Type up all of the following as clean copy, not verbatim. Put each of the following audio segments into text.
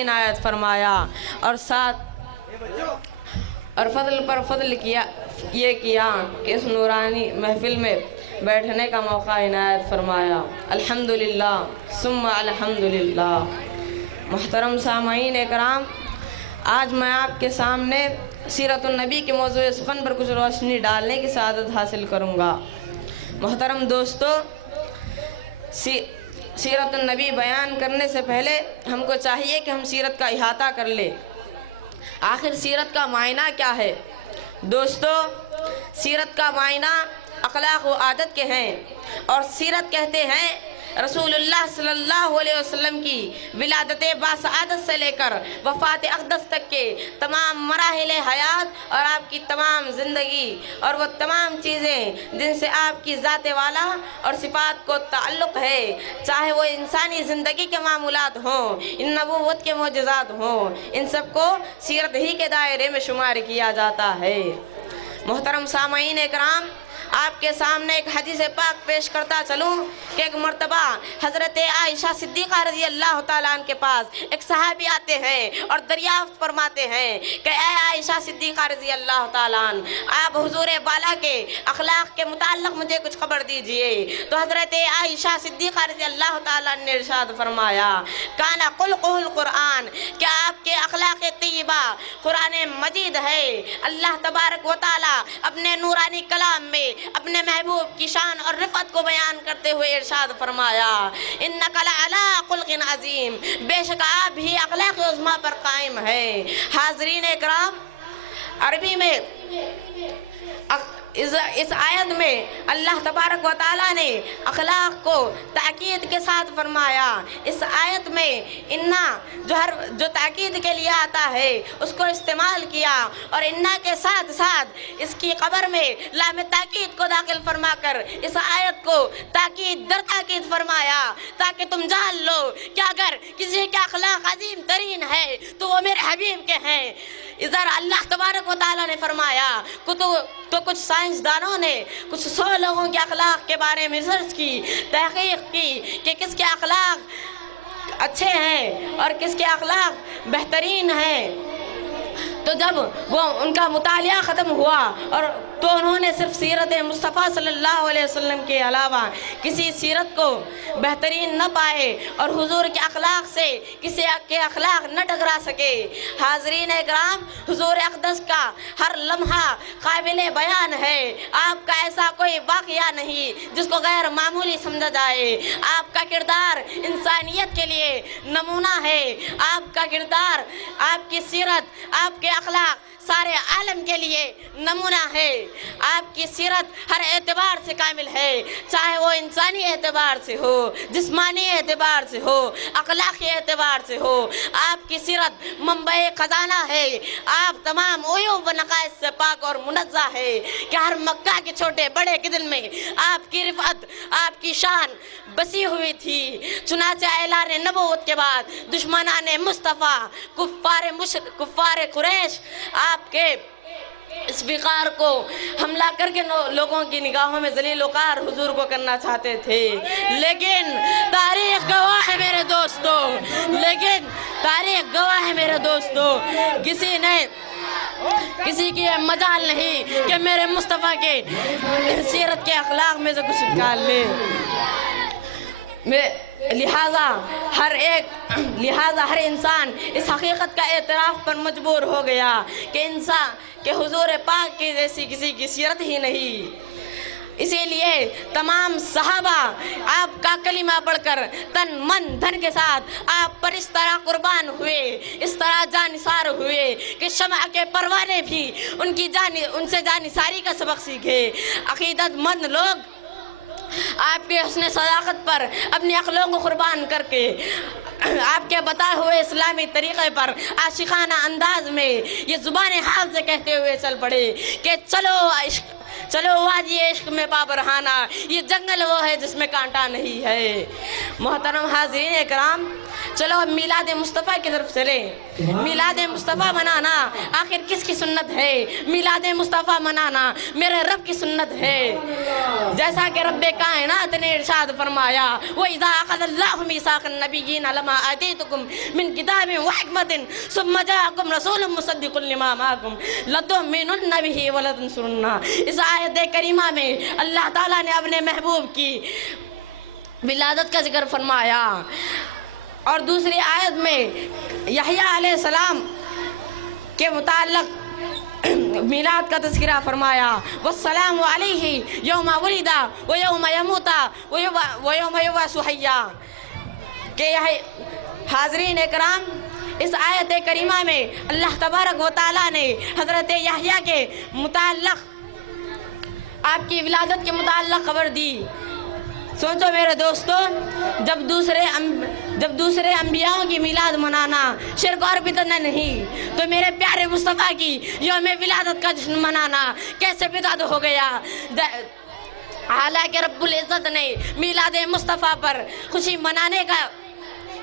عنایت فرمایا اور ساتھ اور فضل پر فضل کیا یہ کیا کہ اس نورانی محفل میں بیٹھنے کا موقع عنایت فرمایا۔ الحمدللہ ثم الحمدللہ۔ محترم سامعین اکرام، آج میں آپ کے سامنے سیرت النبی کے موضوع سخن پر کچھ روشنی ڈالنے کی سعادت حاصل کروں گا۔ محترم دوستو، سیرت النبی بیان کرنے سے پہلے ہم کو چاہیے کہ ہم سیرت کا احاطہ کر لیں۔ آخر سیرت کا معنی کیا ہے؟ دوستو، سیرت کا معنی اخلاق و عادت کے ہیں، اور سیرت کہتے ہیں رسول اللہ صلی اللہ علیہ وسلم کی ولادت باسعادت سے لے کر وفات اقدس تک کے تمام مراحل حیات اور آپ کی تمام زندگی اور وہ تمام چیزیں جن سے آپ کی ذات والا اور صفات کو تعلق ہے، چاہے وہ انسانی زندگی کے معمولات ہوں، ان نبوت کے معجزات ہوں، ان سب کو سیرت ہی کے دائرے میں شمار کیا جاتا ہے۔ محترم سامعین اکرام، آپ کے سامنے ایک حدیث پاک پیش کرتا چلوں کہ ایک مرتبہ حضرت عائشہ صدیقہ رضی اللہ تعالیٰ عنہ کے پاس ایک صحابی آتے ہیں اور دریافت فرماتے ہیں کہ اے عائشہ صدیقہ رضی اللہ تعالیٰ عنہ، آپ حضور بالا کے اخلاق کے متعلق مجھے کچھ خبر دیجئے۔ تو حضرت عائشہ صدیقہ رضی اللہ تعالیٰ عنہ نے ارشاد فرمایا، کانا خلقہ القرآن، کیا آپ کے اخلاق طیبہ قرآن مجید ہے۔ اللہ تبارک و تعالیٰ اپنے نورانی کلام میں اپنے محبوب کی شان اور رفعت کو بیان کرتے ہوئے ارشاد فرمایا، انک لعلی خلق عظیم، بے شک آپ بھی اخلاق عظمیٰ پر قائم ہے۔ حاضرین اکرام، عربی میں اس آیت میں اللہ تبارک و تعالیٰ نے اخلاق کو تاکید کے ساتھ فرمایا۔ اس آیت میں انا جو تاکید کے لیے آتا ہے اس کو استعمال کیا، اور انا کے ساتھ ساتھ اس کی خبر میں لام تاکید کو داخل فرما کر اس آیت کو تاکید در تاکید فرمایا، تاکہ تم جان لو کہ اگر کسی کے اخلاق عظیم ترین ہے تو وہ میرے حبیب کے ہیں۔ ادھر اللہ تبارک و تعالیٰ نے فرمایا تو کچھ سائنسدانوں نے کچھ 100 لوگوں کے اخلاق کے بارے میں ریسرچ کی، تحقیق کی کہ کس کے اخلاق اچھے ہیں اور کس کے اخلاق بہترین ہیں۔ تو جب وہ ان کا مطالعہ ختم ہوا اور تو انہوں نے صرف سیرت مصطفیٰ صلی اللہ علیہ وسلم کے علاوہ کسی سیرت کو بہترین نہ پائے اور حضور کے اخلاق سے کسی کے اخلاق نہ ٹکرا سکے۔ حاضرین اکرام، حضور اقدس کا ہر لمحہ قابل بیان ہے۔ آپ کا ایسا کوئی واقعہ نہیں جس کو غیر معمولی سمجھا جائے۔ آپ کا کردار انسانیت کے لیے نمونہ ہے۔ آپ کا کردار، آپ کی سیرت، آپ کے اخلاق سارے عالم کے لیے نمونہ ہے۔ آپ کی سیرت ہر اعتبار سے کامل ہے، چاہے وہ انسانی اعتبار سے ہو، جسمانی اعتبار سے ہو، اخلاقی اعتبار سے ہو۔ آپ کی سیرت منبع خزانہ ہے۔ آپ تمام عیوب و نقائص سے پاک اور منزہ ہے کہ ہر مکہ کے چھوٹے بڑے کے دل میں آپ کی رفعت، آپ کی شان بسی ہوئی تھی۔ چنانچہ اعلان نبوت کے بعد دشمنان مصطفیٰ، کفار قریش آپ کے اس وقار کو حملہ کر کے لوگوں کی نگاہوں میں ذلیل وقار حضور کو کرنا چاہتے تھے، لیکن تاریخ گواہ ہے میرے دوستو، کسی کی مجال نہیں کہ میرے مصطفیٰ کے سیرت کے اخلاق میں سے کچھ نکال لے۔ لہٰذا ہر انسان اس حقیقت کا اعتراف پر مجبور ہو گیا کہ حضور پاک کی جیسی کسی کی سیرت ہی نہیں۔ اسی لیے تمام صحابہ آپ کا کلمہ پڑھ کر تن من دھن کے ساتھ آپ پر اس طرح قربان ہوئے، اس طرح جانثار ہوئے کہ شمع کے پروانے بھی ان سے جانثاری کا سبق سیکھے۔ عقیدت مند لوگ آپ کے حسن صداقت پر اپنی عقلوں کو قربان کر کے آپ کے بتائے ہوئے اسلامی طریقے پر عاشقانہ انداز میں یہ زبان حال سے کہتے ہوئے چل پڑے کہ چلو चलो वादी इश्क में पाबरहाना, ये जंगल वो है जिसमें कांटा नहीं है। मोहतरम हाज़रीन इकराम, चलो अब मिलाद मुस्तफ़ा की तरफ चले। मिलाद मुस्तफ़ा मनाना आखिर किसकी सुन्नत है? मिलाद मुस्तफ़ा मनाना मेरे रब की सुन्नत है। जैसा कि रब्बे कायनात ने इरशाद फरमाया, व इज़ा अख़ज़ल्लाहु मीसाक़न नबिय्यीन लमा आतैतुकुम मिन किताबिन व हिकमतिन सुम्मा जाअकुम रसूलुन मुसद्दिक़ुन लिमा माअकुम लतु'मिनुन्न बिही व लतंसुरुन्ना। इस आयत करीमा में अल्लाह ताला ने अपने महबूब की विलादत का जिक्र फरमाया और दूसरी आयत में यहया अलैहिस्सलाम के मुताल्लिक़ मिलाद का तज़किरा फरमाया, वस्सलामु अलैहि यौमा वुलिदा व यौमा यमूता व यौमा युबअसु हय्या। के हाज़रीन इकराम, इस आयत करीमा में अल्लाह तबारक व तआला ने हज़रत यहया के मुताल्लिक़, आपकी विलादत के मुताल्लिक़ खबर दी। सोचो मेरे दोस्तों, जब दूसरे अंबियाओं की मिलाद मनाना शिर्क और बिदअत नहीं, तो मेरे प्यारे मुस्तफ़ा की यौम विलादत का जश्न मनाना कैसे बिदअत हो गया। हालांकि रब्बुल इज़्ज़त ने मिलाद मुस्तफ़ा पर खुशी मनाने का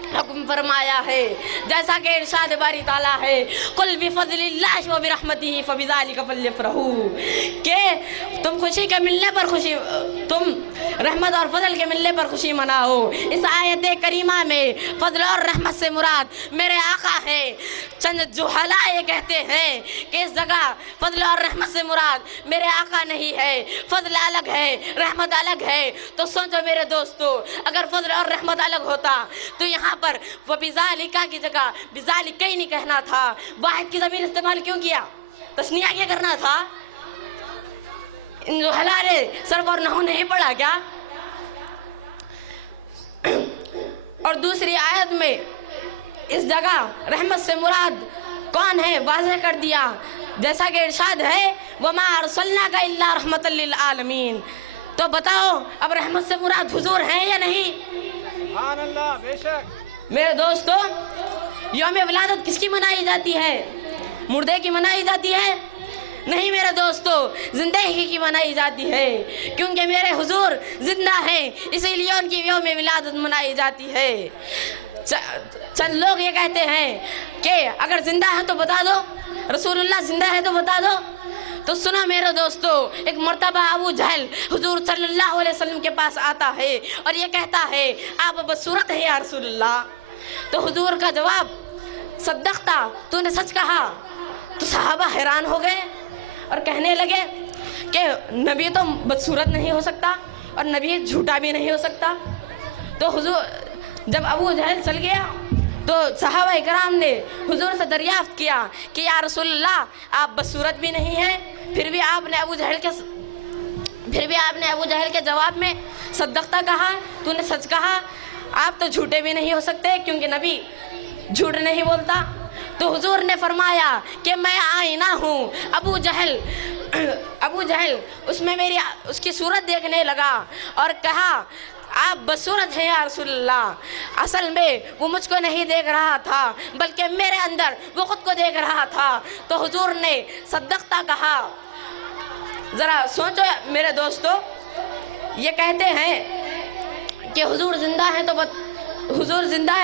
हुक्म फरमाया है। जैसा कि इरशाद बारी ताला है, कुल बिफज़लिल्लाहि व बिरहमतिही फबिज़ालिका फल्यफ़रहू, कि तुम खुशी के मिलने पर खुशी, तुम रहमत और फजल के मिलने पर खुशी मनाओ। इस आयत करीमा में फजल और रहमत से मुराद मेरे आका है। चंद जुहला ये कहते हैं कि इस जगह फजल और रहमत से मुराद मेरे आका नहीं है, फजल अलग है, रहमत अलग है। तो सोचो मेरे दोस्तों, अगर फजल और रहमत अलग होता तो यहाँ पर वो बिज़ालिका की जगह बिज़ालिका ही नहीं कहना था। वाहिद की ज़मीर इस्तेमाल क्यों किया? तस्निया क्या करना था? इन जुहला ने सर्फ और नहू नहीं पढ़ा क्या? और दूसरी आयत में इस जगह रहमत से मुराद कौन है वाज़ेह कर दिया। जैसा कि इरशाद है, वमा अरसलनाका इल्ला रहमतल लिल आलमीन। तो बताओ अब रहमत से मुराद हुजूर हैं या नहीं? सुभान अल्लाह, बेशक। मेरे दोस्तों, यौम विलादत किसकी मनाई जाती है? मुर्दे की मनाई जाती है? नहीं मेरे दोस्तों, जिंदगी की मनाई जाती है, क्योंकि मेरे हुजूर जिंदा हैं, इसीलिए उनकी यौम विलादत मनाई जाती है। चंद लोग ये कहते हैं कि अगर जिंदा है तो बता दो, रसूलुल्लाह जिंदा है तो बता दो। तो सुनो मेरे दोस्तों, एक मर्तबा अबू जहल हुजूर सल्लल्लाहु अलैहि वसल्लम के पास आता है और ये कहता है, आप बदसूरत है या रसूलुल्लाह। तो हुजूर का जवाब, सद्दक़ता, तूने सच कहा। तो सहाबा हैरान हो गए और कहने लगे कि नबी तो बदसूरत नहीं हो सकता और नबी झूठा भी नहीं हो सकता। तो हुजूर जब अबू जहल चल गया तो सहाबा इकराम ने हुजूर से दरियाफ्त किया कि या रसूलल्लाह, आप बदसूरत भी नहीं हैं, फिर भी आपने अबू जहल के जवाब में सद्दक़ता कहा, तूने सच कहा। आप तो झूठे भी नहीं हो सकते क्योंकि नबी झूठ नहीं बोलता। तो हुजूर ने फरमाया कि मैं आईना हूँ। अबू जहल उसकी सूरत देखने लगा और कहा, आप बदसूरत हैं या रसूलल्लाह। असल में वो मुझको नहीं देख रहा था, बल्कि मेरे अंदर वो खुद को देख रहा था। तो हुजूर ने सद्दक़ता कहा। ज़रा सोचो मेरे दोस्तों, ये कहते हैं कि हुजूर जिंदा है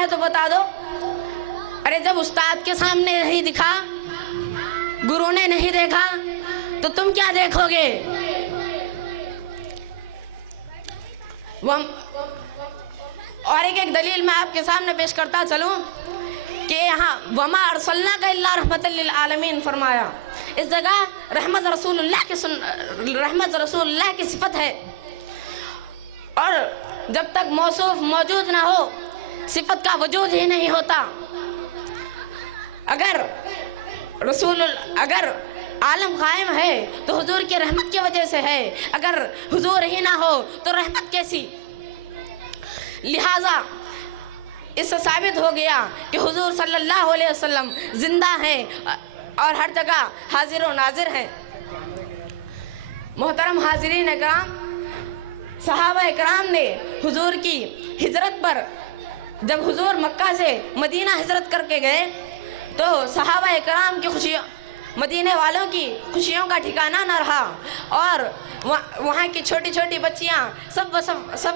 तो बता दो। अरे जब उस्ताद के सामने नहीं दिखा, गुरु ने नहीं देखा, तो तुम क्या देखोगे? और एक दलील मैं आपके सामने पेश करता चलूं कि यहाँ वमा अरसलनाका इल्ला रहमतल लिल आलमीन फरमाया। इस जगह रहमत रसूलुल्लाह की सिफत है, और जब तक मौसूफ मौजूद ना हो सिफत का वजूद ही नहीं होता। अगर आलम कायम है तो हुजूर की रहमत की वजह से है, अगर हुजूर ही ना हो तो रहमत कैसी? लिहाजा इससे साबित हो गया कि हुजूर सल्लल्लाहु अलैहि वसल्लम जिंदा हैं और हर जगह हाजिर व नाजिर हैं। मोहतरम हाजिरीन इकराम, सहाबा इकराम ने हुजूर की हिजरत पर, जब हुजूर मक्का से मदीना हिजरत करके गए तो सहाबा इकराम की मदीने वालों की खुशियों का ठिकाना न रहा और वहाँ की छोटी छोटी बच्चियाँ सब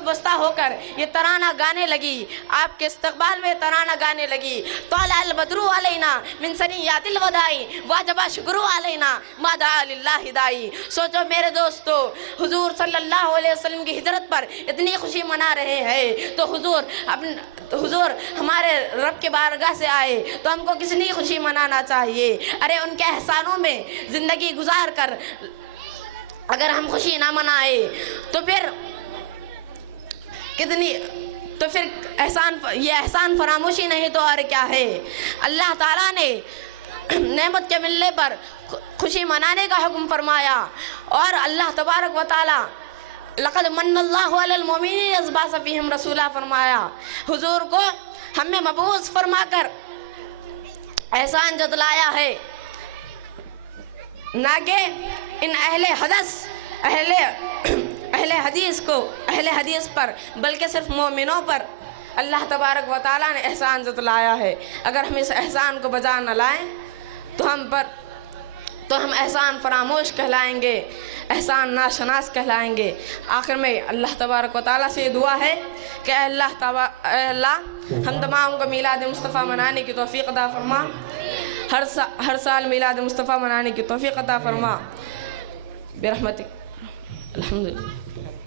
वस्ता होकर ये तराना गाने लगी, आपके इस्तकबाल में तराना गाने लगी। तालअल बदरू अलैना मिन सनियातिल वदाई वाजबा शुक्रू अलैना मादा लिल्लाहि दाई। सोचो मेरे दोस्तों, हुजूर सल्लल्लाहु अलैहि वसल्लम की हिजरत पर इतनी खुशी मना रहे हैं तो हुजूर हमारे रब के बारगाह से आए तो हमको कितनी खुशी मनाना चाहिए। अरे उनके एहसानों में ज़िंदगी गुजार कर अगर हम खुशी ना मनाए तो फिर ये एहसान फरामोशी नहीं तो और क्या है। अल्लाह ताला ने नेमत के मिलने पर खुशी मनाने का हुक्म फरमाया और अल्लाह तबारक व तआला लक़द मन्नल्लाहु अलल मुमिनीन इज़ बअस फ़ीहिम रसूला फरमाया। हुजूर को हमें मबऊस फरमाकर एहसान जतलाया है, ना कि इन अहले हदीस पर बल्कि सिर्फ मोमिनों पर अल्लाह तबारक व तआला ने एहसान जतलाया है। अगर हम इस एहसान को बजा न लाएं तो हम एहसान फरामोश कहलाएंगे, एहसान नाशनास कहलाएंगे। आखिर में अल्लाह तबारक व तआला से दुआ है कि अल्लाह हम तमाम को मीलाद मुस्तफ़ा मनाने की तौफ़ीक़ अता फरमा, हर साल मीलाद मुस्तफ़ा मनाने की तौफ़ीक़ अता फरमा बिरहमतिक। अल्हम्दुलिल्लाह।